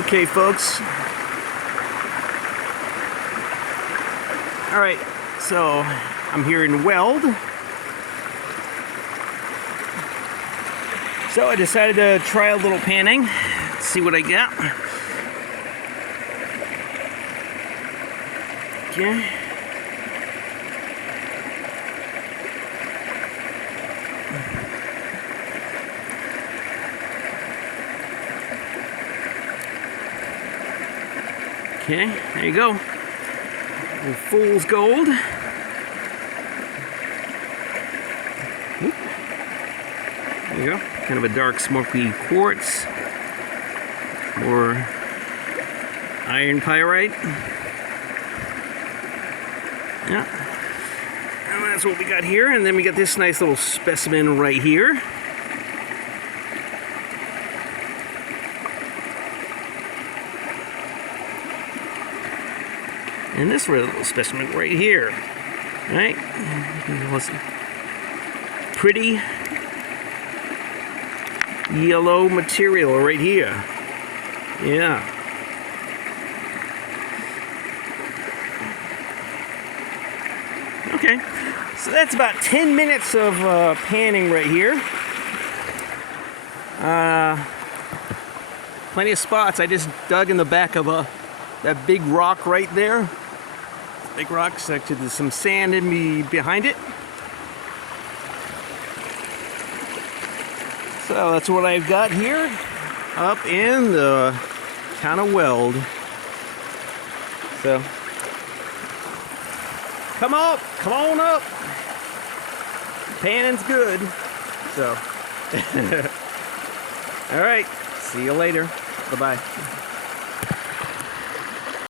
Okay, folks. All right, so I'm here in Weld. So I decided to try a little panning, see what I got. Okay. Okay, there you go. Little fool's gold. Oop. There you go. Kind of a dark, smoky quartz. Or iron pyrite. Yeah. And that's what we got here. And then we got this nice little specimen right here. And this little specimen right here, right? Pretty yellow material right here. Yeah. Okay, so that's about 10 minutes of panning right here. Plenty of spots. I just dug in the back of that big rock right there. Big rocks, actually there's some sand behind it. So that's what I've got here up in the town of Weld. So come on up. Panning's good. So all right, see you later. Bye-bye.